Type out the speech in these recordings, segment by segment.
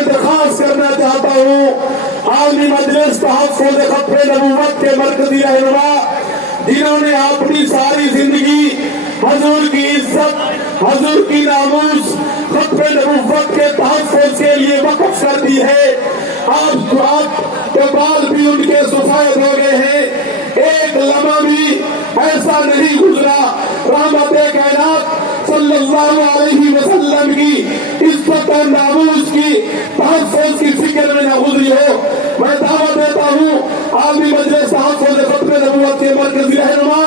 میں درخواست کرنا چاہتا ہوں عالمی مجلس تحفظ خط نبوت کے مرکزی رہنما جنہوں نے اپنی ساری زندگی حضور کی عزت، حضور کی ناموس، خط نبوت کے تحفظ کے لیے وقف کر دی ہے، آپ کے بال بھی ان کے سفید ہو گئے ہیں، ایک لمحہ بھی ایسا نہیں گزرا رحمت کائنات صلی اللہ علیہ وسلم کی عزت اور ناموس کی تحفظ کی فکر میں نہ گزری ہو۔ میں دعوت دیتا ہوں عالمی مجلس تحفظ خط نبوت کے مرکزی رہنما،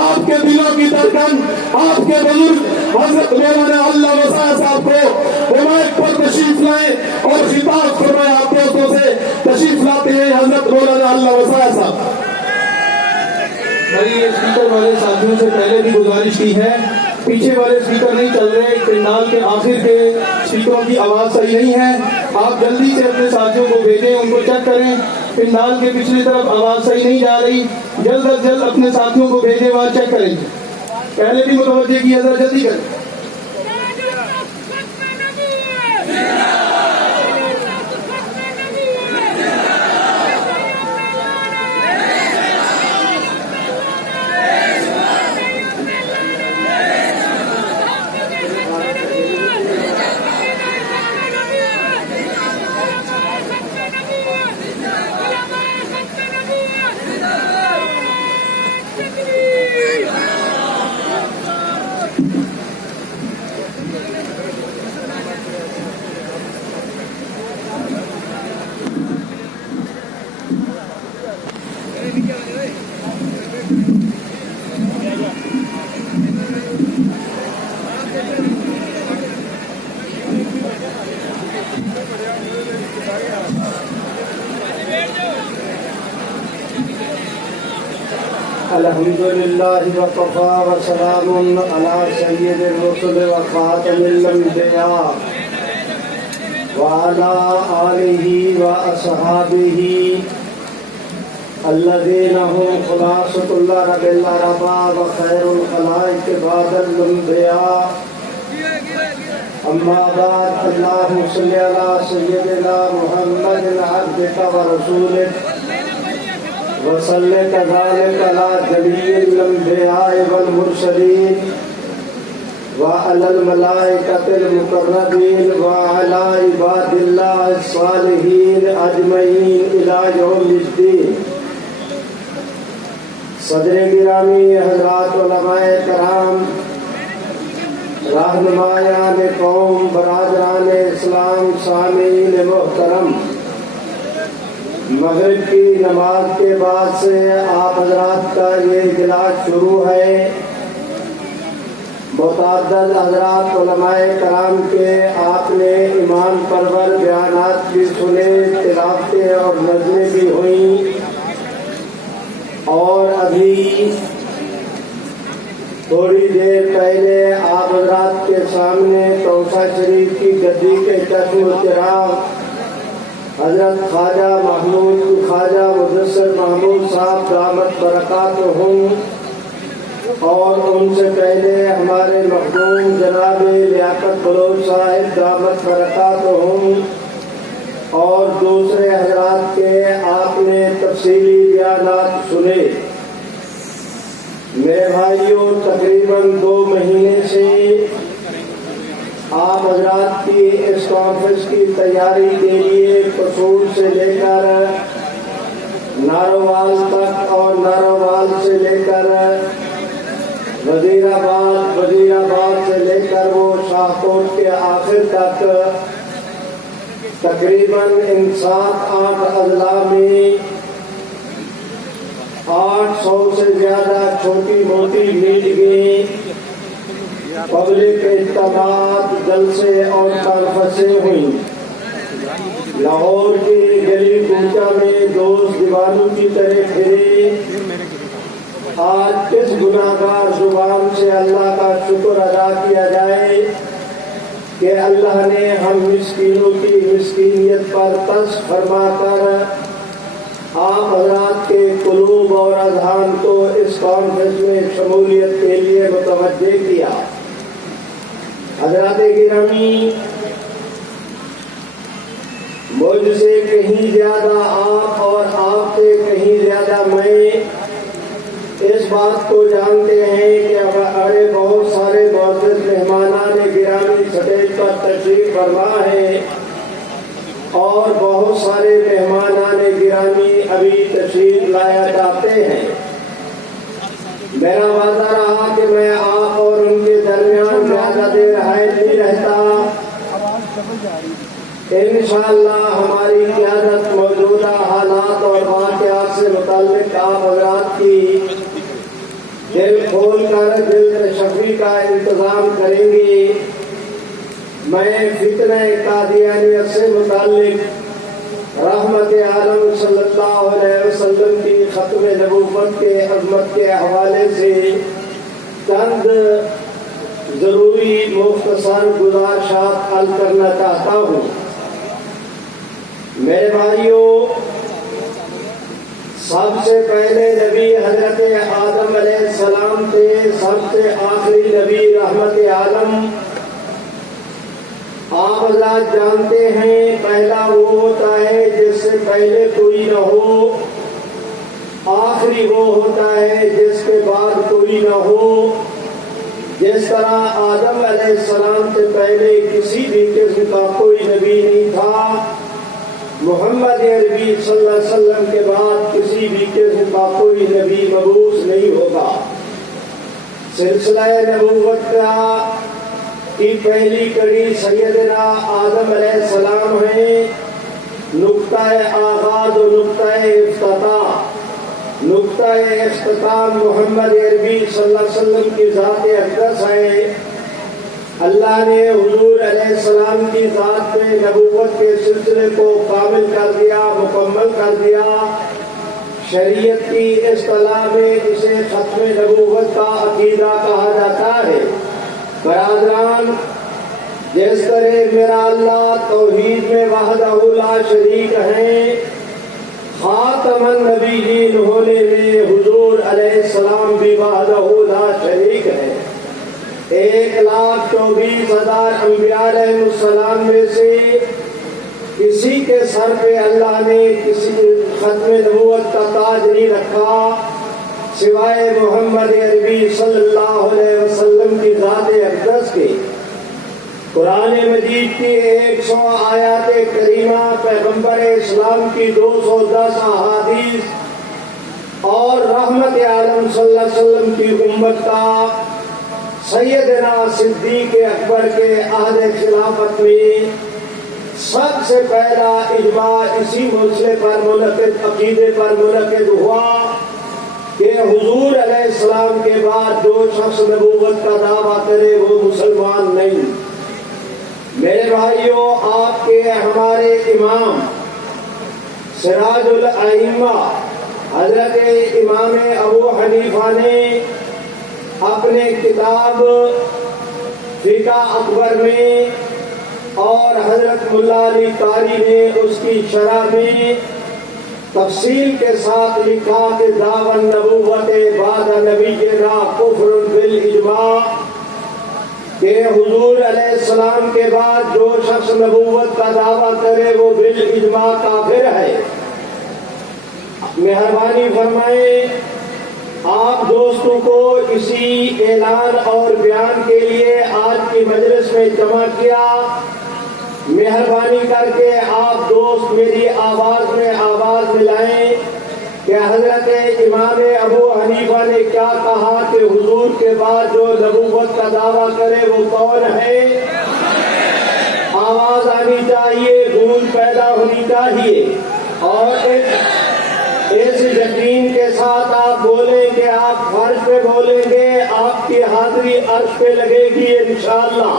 آپ کے دلوں کی دھڑکن، آپ کے بزرگ حضرت مولانا اللہ وسائع صاحب کو مائک پر تشریف لائیں اور خطاب فرمائیں۔ آپ دوستوں سے تشریف لاتے ہیں حضرت مولانا اللہ وسائع صاحب۔ میری اسپیکر والے ساتھیوں سے پہلے بھی گزارش کی ہے، پیچھے والے اسپیکر نہیں چل رہے، پنڈال کے آخر کے اسپیکروں کی آواز صحیح نہیں ہے، آپ جلدی سے اپنے ساتھیوں کو بھیجیں، ان کو چیک کریں، پنڈال کے پچھلی طرف آواز صحیح نہیں جا رہی، جلد از جلد اپنے ساتھیوں کو بھیجیں، وہاں چیک کریں۔ پہلے بھی متوجہ کیا، ذرا جلدی کریں۔ الحمدللہ وکفا وسلام علی سید الرسل وخاتم الانبیاء وعلی آلہ واصحابہ الذین هم خلاصۃ اللہ رب الارباب وخیر الخلائق بعد الانبیاء اما بعد اللہم صلی علی سیدنا محمد عبدک ورسولک وصلی کذالک علی جمیع الانبیاء والمرسلین وعلی الملائکۃ المقربین وعلی عباد اللہ الصالحین اجمعین الی یوم الدین۔ صدر گرامی حضرات علماء کرام، رہنمایان قوم، برادران اسلام، سامعین محترم، مغرب کی نماز کے بعد سے آپ حضرات کا یہ اجلاس شروع ہے۔ متعدد حضرات علماء کرام کے آپ نے ایمان پرور بیانات بھی سنے، تلاوتیں اور نظمیں بھی ہوئیں، اور ابھی تھوڑی دیر پہلے آپ حضرات کے سامنے توسہ شریف کی گدی کے چشم و چراغ حضرت خواجہ مدثر محمود صاحب دامت برکاتہم، اور ان سے پہلے ہمارے مخدوم جناب لیاقت بلوچ صاحب دامت برکاتہم، اور دوسرے حضرات کے آپ نے تفصیلی بیانات سنے۔ میرے بھائیوں، تقریباً 2 مہینے سے آپ حضرات کی اس کانفرنس کی تیاری کے لیے قصور سے لے کر ناروال تک اور ناروال سے لے کر وزیر آباد سے لے کر وہ شاہکوٹ کے آخر تک تقریباً ان 7-8 اضلاع میں 800 سے زیادہ چھوٹی موٹی میٹنگیں، پبلک اجتماعات، جلسے اور کانفرنسیں ہوئیں۔ لاہور کی گلی کوچہ میں دوست دیوانوں کی طرح پھرے۔ آج کس گناہگار زبان سے اللہ کا شکر ادا کیا جائے کہ اللہ نے ہم مسکینوں کی مسکینیت پر ترس فرما کر آپ حضرات کے قلوب اور اذہان کو اس کانفرنس میں شمولیت کے لیے متوجہ کیا۔ حضرات گرامی، مجھ سے کہیں زیادہ آپ اور آپ سے کہیں زیادہ میں اس بات کو جانتے ہیں کہ ہمارے بہت سارے معزز مہمانان گرامی سٹیج پر تشریف فرما ہے اور بہت سارے مہمانان گرامی ابھی تشریف لایا جاتے ہیں۔ میرا وعدہ رہا کہ میں آپ اور ان کے درمیان زیادہ دیر حائل نہیں رہتا۔ انشاءاللہ ہماری قیادت موجودہ حالات اور واقعات سے متعلق آپ حضرات کی دل کھول کر دل تشفی کا انتظام کریں گے۔ میں فتنہ قادیانیت سے متعلق رحمت عالم صلی اللہ علیہ وسلم کی ختم نبوت کے عظمت کے حوالے سے چند ضروری مختصر گزارشات حل کرنا چاہتا ہوں۔ میرے بھائیوں، سب سے پہلے نبی حضرت آدم علیہ السلام تھے، سب سے آخری نبی رحمت عالم۔ آپ حضرات جانتے ہیں پہلا وہ ہوتا ہے جس سے پہلے کوئی نہ ہو، آخری وہ ہوتا ہے جس کے بعد کوئی نہ ہو۔ جس طرح آدم علیہ السلام سے پہلے کسی بھی قسم کا کوئی نبی نہیں تھا، محمد عربی صلی اللہ علیہ وسلم کے بعد کسی بھی قسم کا کوئی نبی مبعوث نہیں ہوگا۔ سلسلہ نبوت کا کی پہلی کڑی سیدنا آدم علیہ السلام ہے۔ نقطہ آغاز و نقطہ افتتاح، نقطہ اختتام محمد عربی صلی اللہ علیہ وسلم کی ذات اقدس ہے۔ اللہ نے حضور علیہ السلام کی ذات میں نبوت کے سلسلے کو کامل کر دیا، مکمل کر دیا۔ شریعت کی اصطلاح میں اسے ختم نبوت کا عقیدہ کہا جاتا ہے۔ برادران، جس طرح میرا اللہ توحید میں وحدہ لا شریک ہیں، خاتم النبیین ہونے میں حضور علیہ السلام بھی وحدہ لا شریک ہے۔ 1,24,000 انبیاء علیہ السلام میں سے کسی کے سر پہ اللہ نے کسی ختم نبوت کا تاج نہیں رکھا سوائے محمد عربی صلی اللہ علیہ وسلم کی ذات اقدس کے۔ قرآن مجید کی 100 آیات کریمہ، پیغمبر اسلام کی 210 احادیث اور رحمت عالم صلی اللہ علیہ وسلم کی امت کا سیدنا صدیق اکبر کے عہد خلافت میں سب سے پہلا اجماع اسی مسئلے پر منعقد، عقیدے پر منعقد ہوا کہ حضور علیہ السلام کے بعد جو شخص نبوت کا دعویٰ کرے وہ مسلمان نہیں۔ میرے بھائیوں، آپ کے ہمارے امام سراج الائمہ حضرت امام ابو حنیفہ نے اپنے کتاب فقہ اکبر میں اور حضرت ملا علی قاری نے اس کی شرح میں تفصیل کے ساتھ لکھا کہ دعوی النبوت بعد نبینا کفر بالاجماع، کہ حضور علیہ السلام کے بعد جو شخص نبوت کا دعویٰ کرے وہ بالاجماع کافر ہے۔ مہربانی فرمائیں، آپ دوستوں کو اسی اعلان اور بیان کے لیے آج کی مجلس میں جمع کیا۔ مہربانی کر کے آپ دوست میری آواز میں آواز ملائیں کہ حضرت امام ابو حنیفہ نے کیا کہا کہ حضور کے بعد جو نبوت کا دعویٰ کرے وہ کون ہے؟ آواز آنی چاہیے، گونج پیدا ہونی چاہیے، اور اس یقین کے ساتھ آپ بولیں کہ آپ فرش پہ بولیں گے، آپ کی حاضری عرش پہ لگے گی انشاءاللہ۔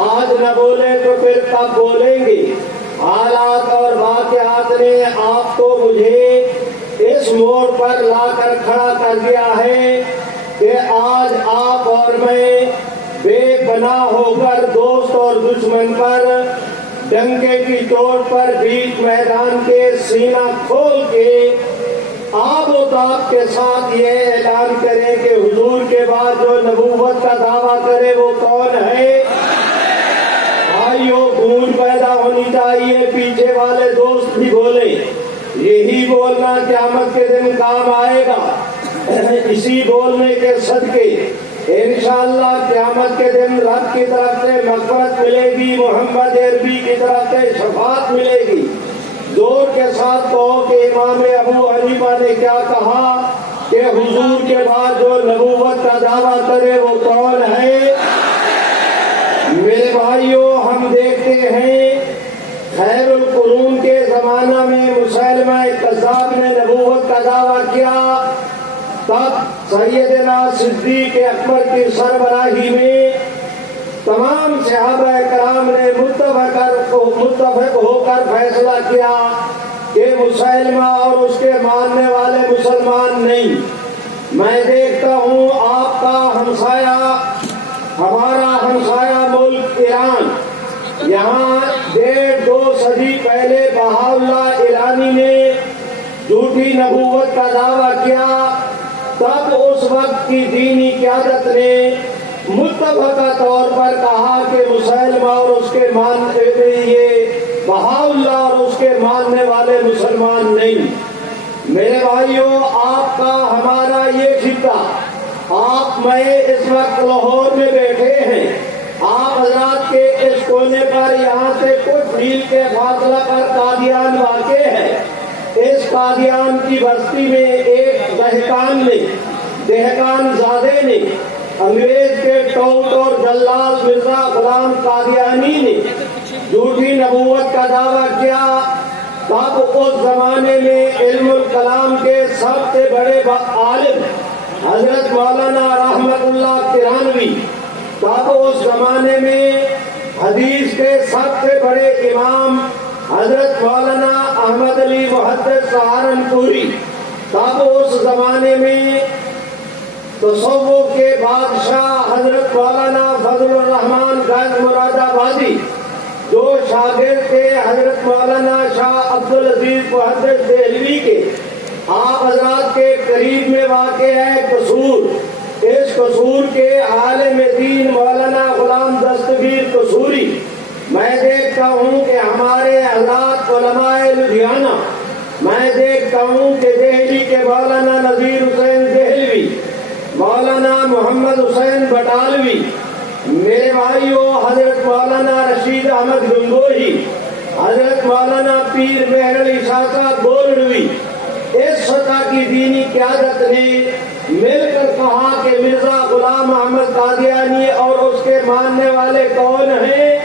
آج نہ بولیں تو پھر کب بولیں گے؟ حالات اور واقعات نے آپ کو مجھے اس موڑ پر لا کر کھڑا کر دیا ہے کہ آج آپ اور میں بے پناہ ہو کر دوست اور دشمن پر ڈنکے کی چوٹ پر بیچ میدان کے سینہ کھول کے آب و تاب کے ساتھ یہ اعلان کریں کہ حضور کے بعد جو نبوت کا دعویٰ کرے وہ کون ہے؟ بھائیوں، گونج پیدا ہونی چاہیے، پیچھے والے دوست بھی بولیں، یہی بولنا قیامت کے دن کام آئے گا۔ اسی بولنے کے صدقے انشاءاللہ قیامت کے دن رب کی طرف سے مغفرت ملے گی، محمد عربی کی طرف سے شفاعت ملے گی۔ زور کے ساتھ کہو کہ امام ابو حنیفہ نے کیا کہا کہ حضور کے بعد جو نبوت کا دعویٰ کرے وہ کون ہے؟ میرے بھائیوں، ہم دیکھتے ہیں خیر القرون کے زمانہ میں مسیلمہ کذاب نے نبوت کا دعویٰ کیا، تب سیدنا صدیق اکبر کی سربراہی میں تمام صحابہ کرام نے متفق ہو کر فیصلہ کیا کہ مسیلمہ اور اس کے ماننے والے مسلمان نہیں۔ میں دیکھتا ہوں آپ کا ہمسایہ، ہمارا ہمسایہ ملک ایران، یہاں 1.5-2 صدی پہلے بہاءاللہ ایرانی نے جھوٹی نبوت کا دعویٰ کیا، تب اس وقت کی دینی قیادت نے متفقہ طور پر کہا کہ مسلمہ اور اس کے یہ بہاءاللہ اور اس کے ماننے والے مسلمان نہیں۔ میرے بھائیوں، آپ کا ہمارا یہ خطہ، آپ میں اس وقت لاہور میں بیٹھے ہیں، آپ حضرات کے اس کونے پر یہاں سے کچھ میل کے فاصلہ پر قادیان واقع ہے۔ اس قادیان کی بستی میں ایک دہقان زادے نے انگریز کے ٹوٹ اور جلال مرزا غلام قادیانی نے جھوٹی نبوت کا دعویٰ کیا، تب اس زمانے میں علم الکلام کے سب سے بڑے عالم حضرت مولانا رحمت اللہ کرانوی، تب اس زمانے میں حدیث کے سب سے بڑے امام حضرت مولانا احمد علی محدث سہارنپوری، تب اس زمانے میں تصوف کے بادشاہ حضرت مولانا فضل الرحمان گنج مراد آبادی، جو شاگرد تھے حضرت مولانا شاہ عبدالعزیز محدث دہلوی کے، آپ حضرات کے قریب میں واقع ہے قصور، اس قصور کے عالم دین مولانا غلام دستگیر قصوری۔ میں دیکھتا ہوں کہ ہمارے حضرات علماء لدھیانہ، میں دیکھتا ہوں کہ دہلی کے مولانا نذیر حسین دہلوی، مولانا محمد حسین بٹالوی، میرے بھائیوں حضرت مولانا رشید احمد گنگوہی، حضرت مولانا پیر مہر علی شاہ صاحب بولڑوی، اس سطح کی دینی قیادت نے مل کر کہا کہ مرزا غلام احمد قادیانی اور اس کے ماننے والے کون ہیں؟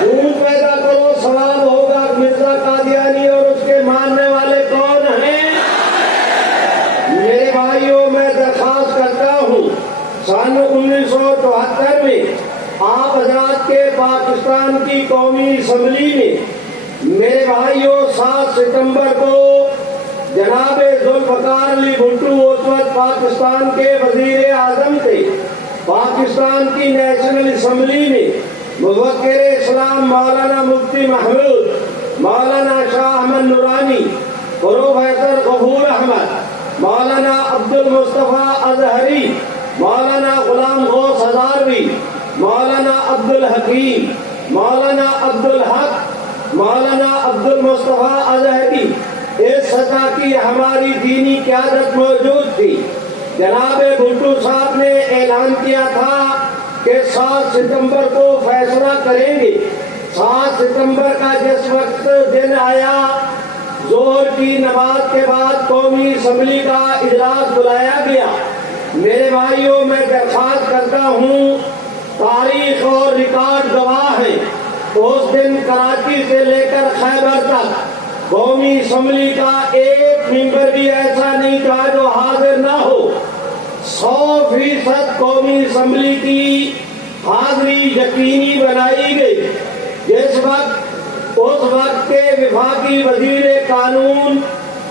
دھوم پیدا کرو، سوال ہوگا مرزا قادیانی اور اس کے ماننے والے کون ہیں؟ میرے بھائیوں، میں درخواست کرتا ہوں، سن 1974 میں آپ حضرات کے پاکستان کی قومی اسمبلی میں میرے بھائیوں 7 ستمبر کو جناب ذوالفقار علی بھٹو اس وقت پاکستان کے وزیر اعظم تھے، پاکستان کی نیشنل اسمبلی میں مفکر اسلام مولانا مفتی محمود، مولانا شاہ احمد نورانی، پروفیسر غفور احمد، مولانا عبد المصطفیٰ ازہری، مولانا غلام غوث ہزاروی، مولانا عبد الحکیم، مولانا عبد الحق، مولانا عبد المصطفیٰ ازہری، اس سطح کی ہماری دینی قیادت موجود تھی۔ جناب بھٹو صاحب نے اعلان کیا تھا کہ 7 ستمبر کو فیصلہ کریں گے۔ 7 ستمبر کا جس وقت دن آیا، ظہر کی نماز کے بعد قومی اسمبلی کا اجلاس بلایا گیا۔ میرے بھائیوں، میں درخواست کرتا ہوں، تاریخ اور ریکارڈ گواہ ہے، اس دن کراچی سے لے کر خیبر تک قومی اسمبلی کا ایک ممبر بھی ایسا نہیں تھا جو حاضر نہ ہو۔ 100% قومی اسمبلی کی حاضری یقینی بنائی گئی۔ جس وقت اس وقت کے وفاقی وزیر قانون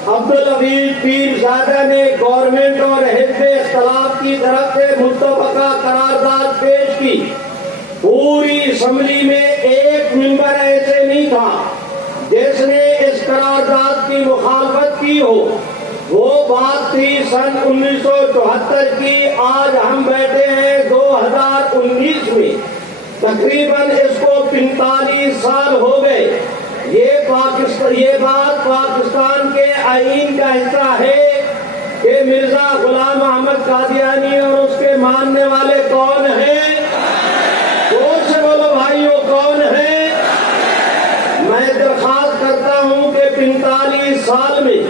عبدالحفیظ پیرزادہ نے گورنمنٹ اور حزب اختلاف کی طرف سے متفقہ قرارداد پیش کی، پوری اسمبلی میں ایک ممبر ایسے نہیں تھا جس نے اس قرارداد کی مخالفت کی ہو۔ وہ بات تھی سن 1974 کی، آج ہم بیٹھے ہیں 2019 میں، تقریباً اس کو 45 سال ہو گئے۔ یہ بات پاکستان کے آئین کا حصہ ہے کہ مرزا غلام احمد قادیانی اور اس کے ماننے والے کون ہیں؟ زور سے بولو بھائیوں، کون ہیں؟ میں درخواست کرتا ہوں کہ 45 سال میں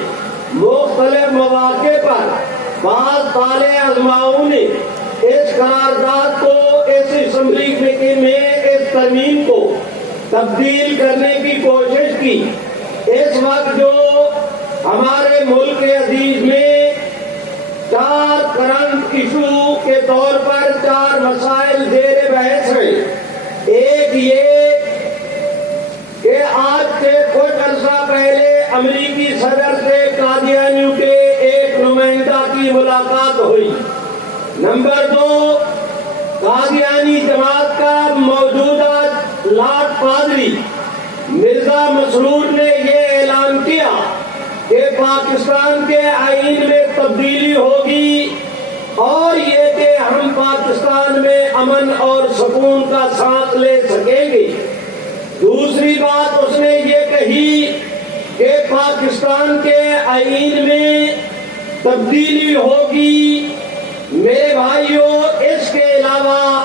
مختلف مواقع پر بعض طالع علماؤں نے اس قرارداد کو، اس اسمبلی میں اس ترمیم کو تبدیل کرنے کی کوشش کی۔ اس وقت جو ہمارے ملک عزیز میں 4 کرنٹ ایشو کے طور پر 4 مسائل زیر بحث ہیں۔ ایک یہ کہ آج سے کچھ عرصہ پہلے امریکی صدر سے قادیانیوں کے ایک نمائندہ کی ملاقات ہوئی۔ نمبر 2، قادیانی جماعت کا موجودہ لاٹ پادری مرزا مسرور نے یہ اعلان کیا کہ پاکستان کے آئین میں تبدیلی ہوگی اور یہ کہ ہم پاکستان میں امن اور سکون کا ساتھ لے سکیں گے۔ دوسری بات اس نے یہ کہی کہ پاکستان کے آئین میں تبدیلی ہوگی۔ میرے بھائیوں، اس کے علاوہ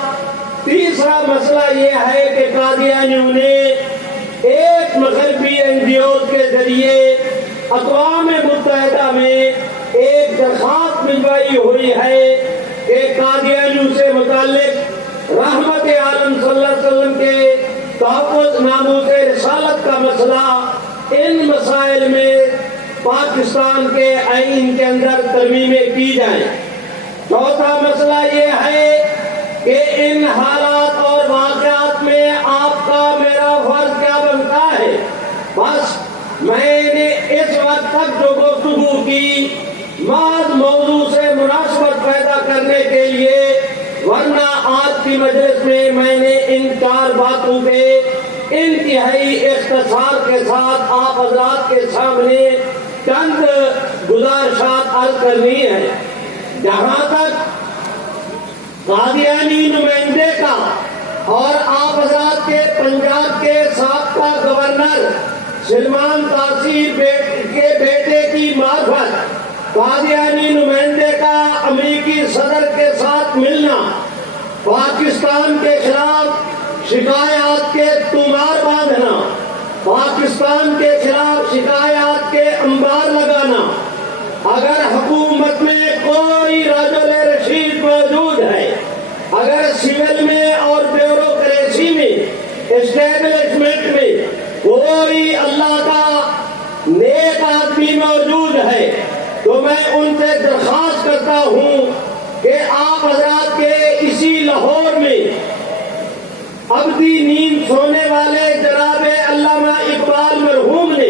تیسرا مسئلہ یہ ہے کہ قادیانیوں نے ایک مغربی NGOز کے ذریعے اقوام متحدہ میں ایک درخواست بھجوائی ہوئی ہے کہ قادیانیوں سے متعلق رحمت عالم صلی اللہ علیہ وسلم کے تحفظ ناموس رسالت کا مسئلہ، ان مسائل میں پاکستان کے آئین کے اندر ترمیمیں کی جائیں۔ چوتھا مسئلہ یہ ہے کہ ان حالات اور واقعات میں آپ کا میرا فرض کیا بنتا ہے؟ بس میں نے اس وقت تک جو گفتگو کی محض موضوع سے مناسبت پیدا کرنے کے لیے، ورنہ آج کی مجلس میں نے ان 4 باتوں پہ انتہائی اختصار کے ساتھ آپ حضرات کے سامنے چند گزارشات عرض کرنی ہے۔ جہاں تک قادیانی نمائندے کا اور آپ حضرات کے پنجاب کے سابقہ گورنر سلمان تاثیر کے بیٹے کی معرفت قادیانی نمائندے کا امریکی صدر کے ساتھ ملنا، پاکستان کے خلاف شکایات کے طومار باندھنا، پاکستان کے خلاف شکایات کے انبار لگانا، اگر حکومت میں کوئی رجل رشید موجود ہے، اگر سول میں اور بیوروکریسی میں، اسٹیبلشمنٹ میں کوئی اللہ کا نیک آدمی موجود ہے، تو میں ان سے درخواست کرتا ہوں کہ آپ حضرات کے اسی لاہور میں ابدی نیند سونے والے جناب علامہ اقبال مرحوم نے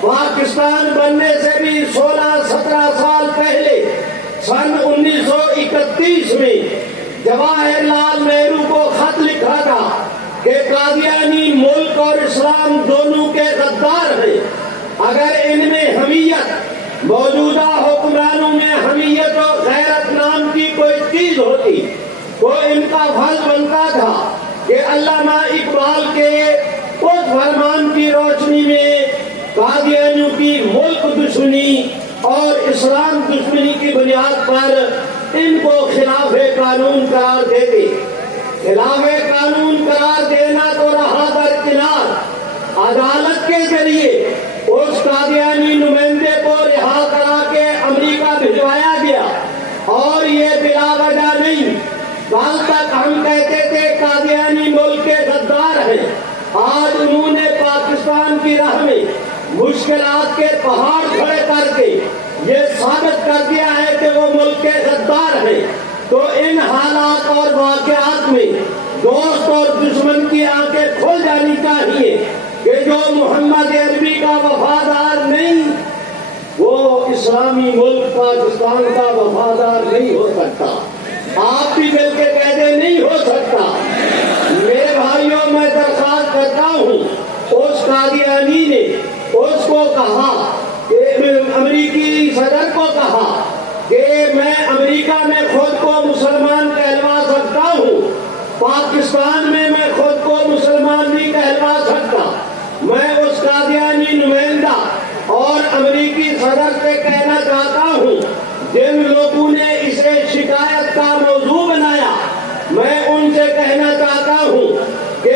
پاکستان بننے سے بھی 16-17 سال پہلے سن 1931 میں جواہر لال نہرو کو خط لکھا تھا کہ قادیانی ملک اور اسلام دونوں کے غدار ہیں۔ اگر ان میں حمیت، موجودہ حکمرانوں میں حمیت اور غیرت نام کی کوئی چیز ہوتی تو ان کا فرض بنتا تھا کہ علامہ اقبال کے اس فرمان کی روشنی میں قادیانیوں کی ملک دشمنی اور اسلام دشمنی کی بنیاد پر ان کو خلاف قانون قرار دیتے۔ خلاف قانون قرار دینا تو رہا درکنار، عدالت کے ذریعے اس قادیانی نمائندے کو رہا کرا کے امریکہ بھجوایا گیا، اور یہ بلا وجہ نہیں۔ کل تک ہم کہتے تھے قادیانی ملک کے غدار ہیں، آج انہوں نے پاکستان کی راہ میں مشکلات کے پہاڑ کھڑے کر کے یہ ثابت کر دیا ہے کہ وہ ملک کے غدار ہیں۔ تو ان حالات اور واقعات میں دوست اور دشمن کی آنکھیں کھل جانی چاہیے کہ جو محمد عربی کا وفادار نہیں، وہ اسلامی ملک پاکستان کا وفادار نہیں ہو سکتا۔ آپ بھی مل کے کہہ دیں نہیں ہو سکتا۔ میرے بھائیوں، میں درخواست کرتا ہوں، اس قادیانی نے اس کو کہا کہ امریکی صدر کو کہا کہ میں امریکہ میں خود کو مسلمان کہلوا سکتا ہوں، پاکستان میں خود کو مسلمان نہیں کہلوا سکتا۔ میں اس قادیانی نمائندہ اور امریکی صدر سے کہنا چاہتا ہوں، جن لوگوں نے اسے شکایت کا موضوع بنایا، میں ان سے کہنا چاہتا ہوں کہ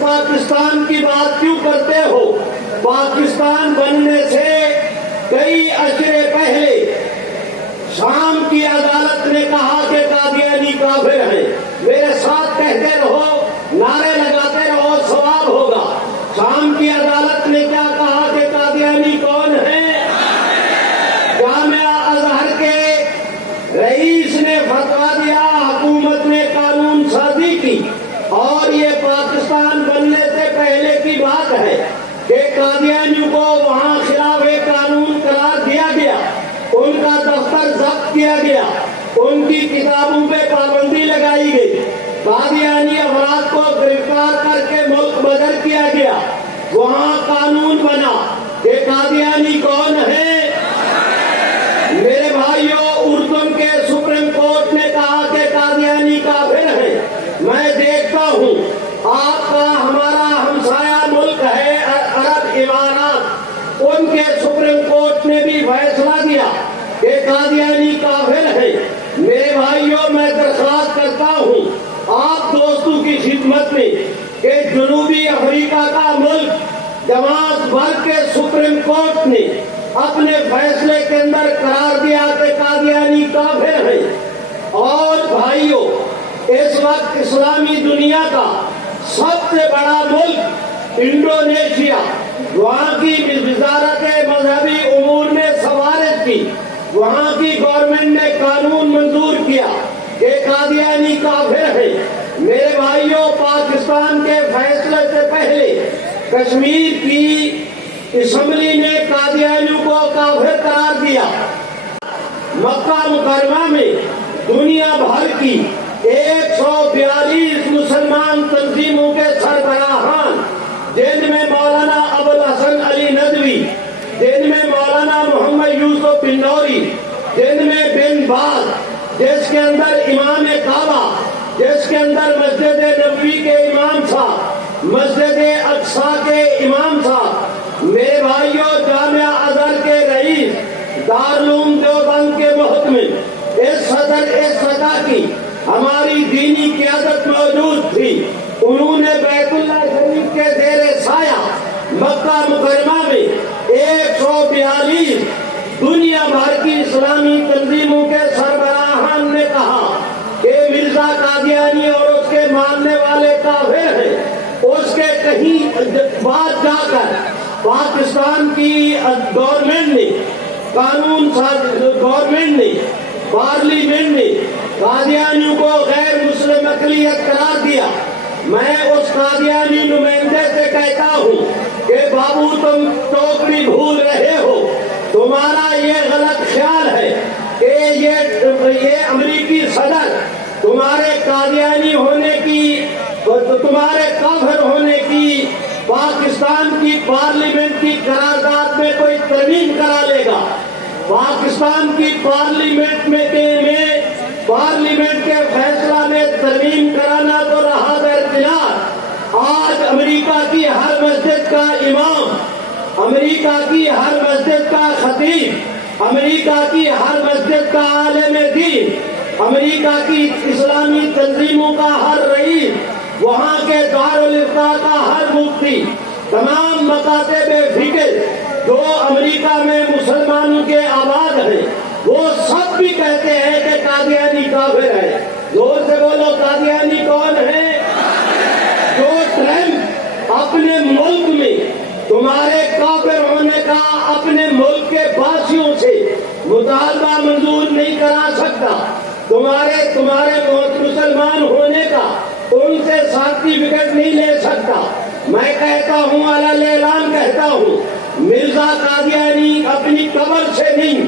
پاکستان کی بات کیوں کرتے ہو؟ پاکستان بننے سے کئی عشرے پہلے شام کی عدالت نے کہا کہ قادیانی کافر ہیں۔ میرے ساتھ کہتے رہو، نعرے لگاتے رہو، ثواب ہوگا۔ شام کی عدالت نے کیا کہا کہ قادیانی کون ہے؟ جامعہ ازہر کے رئیس نے فتویٰ دیا، حکومت نے قانون سازی کی، اور یہ پاکستان بننے سے پہلے کی بات ہے کہ قادیانیوں کو وہاں خلاف قانون قرار دیا گیا، ان کا دفتر ضبط کیا گیا، ان کی کتابوں پہ پابندی لگائی گئی، قادیانی افراد کو گرفتار کر کے ملک بدر کیا گیا۔ وہاں قانون بنا کہ قادیانی کون ہے۔ میرے بھائیوں، اردن کے سپریم کورٹ نے کہا کہ قادیانی کافر ہیں۔ میں دیکھتا ہوں آپ کا ہمارا ہمسایہ ملک ہے عرب امارات، ان کے سپریم کورٹ نے بھی فیصلہ دیا کہ قادیانی کافر ہیں۔ میرے بھائیوں، میں درخواست کرتا ہوں آپ دوستوں کی خدمت میں کہ جنوبی افریقہ کا ملک جماعت بھر کے سپریم کورٹ نے اپنے فیصلے کے اندر قرار دیا کہ قادیانی کافر ہیں۔ اور بھائیوں، اس وقت اسلامی دنیا کا سب سے بڑا ملک انڈونیشیا، وہاں کی وزارت مذہبی امور میں سفارش کی، وہاں کی گورنمنٹ نے قانون منظور کیا کہ قادیانی کافر ہیں۔ میرے بھائیوں، پاکستان کے فیصلے سے پہلے کشمیر کی اسمبلی نے قادیانیوں کو کافر قرار دیا۔ مکہ مکرمہ میں دنیا بھر کی 142 مسلمان تنظیموں کے سربراہان، جن میں مولانا ابوالحسن علی ندوی، جن میں مولانا محمد یوسف بنوری، جن میں بن باز، جس کے اندر امام کعبہ، جس کے اندر مسجد نبوی کے امام صاحب، مسجد اقصی کے امام صاحب، میرے بھائیوں، جامعہ ازہر کے رئیس، دارالعلوم دیوبند کے محتمم، اس سطح کی ہماری دینی قیادت موجود تھی۔ انہوں نے بیت اللہ شریف کے زیر سایہ مکہ مکرمہ میں 142 دنیا بھر کی اسلامی تنظیموں کے سربراہان نے کہا کہ مرزا قادیانی اور اس کے ماننے والے کافر ہیں۔ اس کے کہیں بعد جا کر پاکستان کی گورنمنٹ نے پارلیمنٹ نے قادیانیوں کو غیر مسلم اقلیت قرار دیا۔ میں اس قادیانی نمائندے سے کہتا ہوں کہ بابو، تم ٹوکری بھول رہے ہو، تمہارا یہ غلط خیال ہے کہ یہ امریکی صدر تمہارے قادیانی ہونے کی، تمہارے کافر ہونے کی پاکستان کی پارلیمنٹ کی قرارداد میں کوئی ترمیم کرا لے گا۔ پاکستان کی پارلیمنٹ پارلیمنٹ کے فیصلہ میں ترمیم کرانا تو رہا درکنار، آج امریکہ کی ہر مسجد کا امام، امریکہ کی ہر مسجد کا خطیب، امریکہ کی ہر مسجد کا عالم دین، امریکہ کی اسلامی تنظیموں کا ہر رئیس، وہاں کے دارالفتہ کا ہر مفتی، تمام مکاتب فکر جو امریکہ میں مسلمانوں کے آباد ہیں، وہ سب بھی کہتے ہیں کہ قادیانی کافر ہے۔ زور سے بولو، قادیانی کون ہے؟ جو ٹرمپ اپنے ملک میں تمہارے کافر ہونے کا اپنے ملک کے باسیوں سے مطالبہ منظور نہیں کرا سکتا، تمہارے مسلمان ہونے کا ان سے سرٹیفکیٹ نہیں لے سکتا، میں کہتا ہوں، علی اعلان کہتا ہوں، مرزا قادیانی اپنی قبر سے نہیں،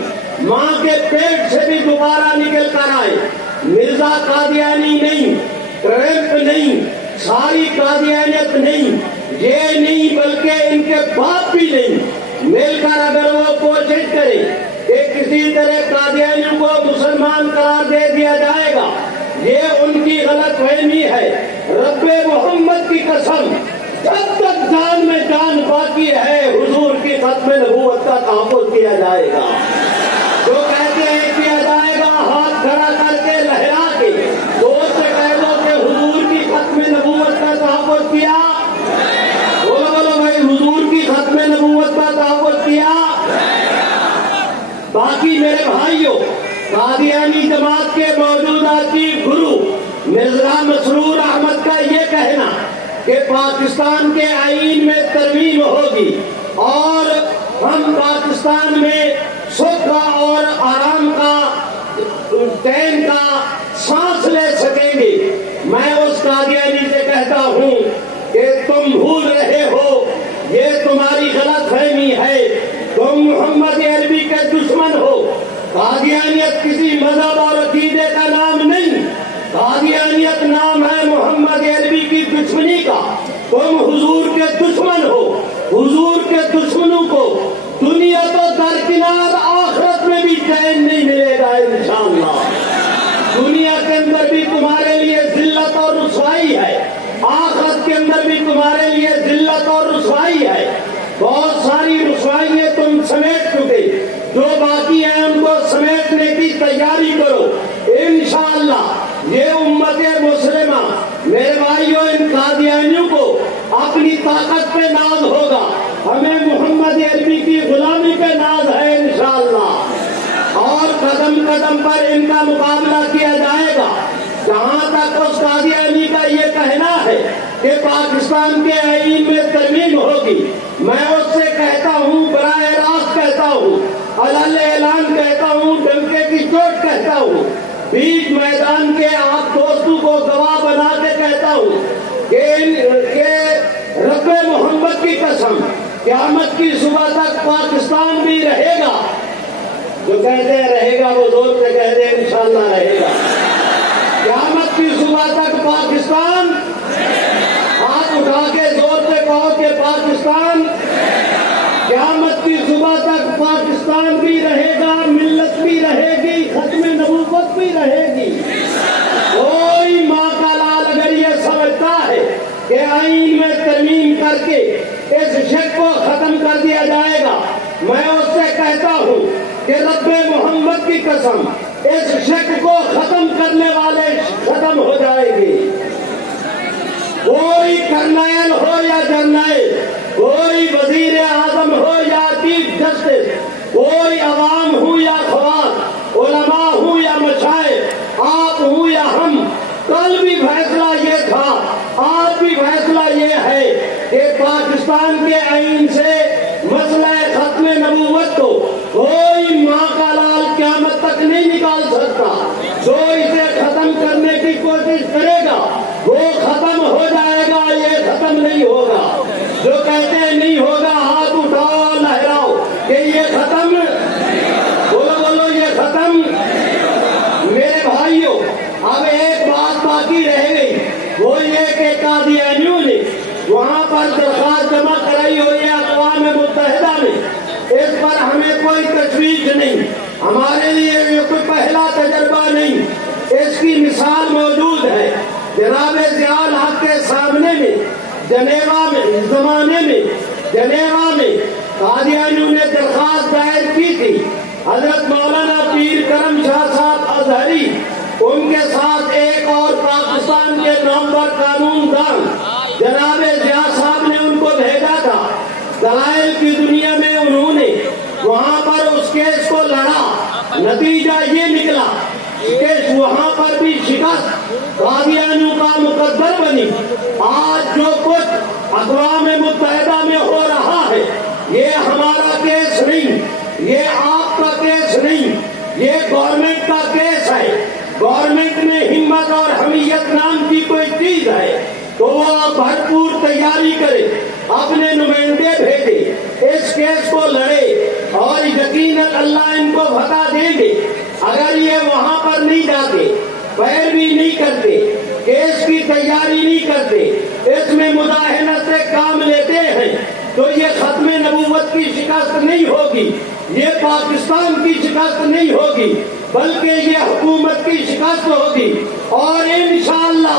ماں کے پیٹ سے بھی دوبارہ نکل کر آئے۔ مرزا قادیانی نہیں، ٹرمپ نہیں، ساری قادیانیت نہیں، یہ نہیں بلکہ ان کے باپ بھی نہیں، مل کر اگر وہ کوشش کرے کہ کسی طرح قادیانیوں کو مسلمان قرار دے دیا جائے گا، یہ ان کی غلط فہمی ہے۔ رب محمد کی قسم، جب تک جان میں جان باقی ہے حضور کی ختم نبوت کا تحفظ کیا جائے گا. جو کہتے ہیں کیا جائے گا ہاتھ کھڑا کر کے لہرا کے دوست سے کہہ دو کہ حضور کی ختم نبوت کا تحفظ کیا. بولو بولو بھائی حضور کی ختم نبوت کا تحفظ کیا. باقی میرے بھائیوں قادیانی جماعت کے موجودہ چیف گرو مرزا مسرور احمد کا یہ کہنا کہ پاکستان کے آئین میں ترمیم ہوگی اور ہم پاکستان میں سکھ اور آرام کا چین کا سانس لے سکیں گے. میں اس قادیانی سے کہتا ہوں کہ تم بھول رہے ہو، یہ تمہاری غلط فہمی ہے. تم محمد عربی کے دشمن ہو. قادیانیت کسی مذہب اور عقیدے کا نام نہیں. قادیانیت نام ہے محمد عربی کی دشمنی کا. تم حضور کے دشمن ہو. حضور کے دشمنوں کو دنیا تو درکنار آخرت میں بھی چین نہیں ملے گا انشاءاللہ. دنیا کے اندر بھی تمہارے لیے ذلت اور رسوائی ہے، آخرت کے اندر بھی تمہارے لیے ذلت اور رسوائی ہے. بہت ساری رسوائیاں تم سمیٹ چکے، جو باقی ہیں ان کو سمیٹنے کی تیاری کرو انشاءاللہ. یہ امت مسلمہ میرے بھائیوں ان قادیانیوں کو اپنی طاقت پہ ناز ہوگا، ہمیں محمد عربی کی غلامی پہ ناز ہے انشاءاللہ. اور قدم قدم پر ان کا مقابلہ کیا جائے گا. جہاں تک اس قادیانی کا یہ کہنا ہے کہ پاکستان کے آئین میں ترمیم ہوگی، میں اس سے کہتا ہوں، براہ راست کہتا ہوں، علل اعلان کہتا ہوں، ڈنکے کی چوٹ کہتا ہوں، بیچ میدان کے آپ دوستوں کو گواہ بنا کے کہتا ہوں کہ رب محمد کی قسم قیامت کی صبح تک پاکستان بھی رہے گا. جو کہتے ہیں رہے گا وہ زور سے کہتے ہیں انشاءاللہ رہے گا. قیامت کی صبح تک پاکستان، ہاتھ اٹھا کے زور سے کہو کہ پاکستان. قیامت کی صبح تک پاکستان بھی رہے گا، ملت بھی رہے گی، ختم نبوت بھی رہے گی. کوئی ماں کا لال اگر یہ سمجھتا ہے کہ آئین میں ترمیم کر کے اس شک کو ختم کر دیا جائے گا، میں اس سے کہتا ہوں کہ رب محمد کی قسم اس شک کو ختم کرنے والے ختم ہو جائے گی. کوئی کرنیل ہو یا جرنیل، کوئی وزیر اعظم ہو یا چیف جسٹس، کوئی عوام ہو یا خواص، علماء ہو یا مشائخ، آپ ہوں یا ہم، کل بھی فیصلہ یہ تھا، آج بھی فیصلہ یہ ہے کہ پاکستان کے آئین سے مسئلہ ختم نبوت کو کوئی ماں کا لال قیامت تک نہیں نکال سکتا. جو اسے ختم کرنے کی کوشش کرے گا وہ ختم ہو جائے گا، یہ ختم نہیں ہوگا. جو کہتے ہیں نہیں ہوگا ہاتھ اٹھاؤ لہراؤ کہ یہ ختم، بولو بولو یہ ختم. میرے بھائیوں اب ایک بات باقی رہ گئی، وہ یہ کہ قادیانیوں نے وہاں پر درخواست جمع کرائی ہوئی ہے اقوام متحدہ میں. اس پر ہمیں کوئی تشویش نہیں، ہمارے لیے یہ کوئی پہلا تجربہ نہیں. اس کی مثال موجود ہے جناب ضیاء الحق کے سامنے میں جنیوا میں، اس زمانے میں جنیوا میں قادیانیوں نے درخواست دائر کی تھی. حضرت مولانا پیر کرم شاہ صاحب ازہری، ان کے ساتھ ایک اور پاکستان کے نامور قانون دان جناب ضیاء صاحب نے ان کو بھیجا تھا. دلائل کی دنیا میں انہوں نے وہاں پر اس کیس کو لڑا. نتیجہ یہ نکلا کہ وہاں پر بھی شکست قادیانیوں کا مقدر بنی. آج جو کچھ اقوام متحدہ میں ہو رہا ہے یہ ہمارا کیس نہیں، یہ آپ کا کیس نہیں، یہ گورنمنٹ کا کیس ہے. گورنمنٹ میں ہمت اور حمیت نام کی کوئی چیز ہے تو وہ بھرپور تیاری کرے، اپنے نمائندے بھیجے، اس کیس کو لڑے اور یقیناً اللہ ان کو فتح دیں گے. اگر یہ وہاں پر نہیں جاتے، پیروی نہیں کرتے، کیس کی تیاری نہیں کرتے، اس میں مداہنت سے کام لیتے ہیں تو یہ ختم نبوت کی شکست نہیں ہوگی، یہ پاکستان کی شکست نہیں ہوگی، بلکہ یہ حکومت کی شکست ہوگی. اور انشاءاللہ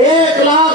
1,00,000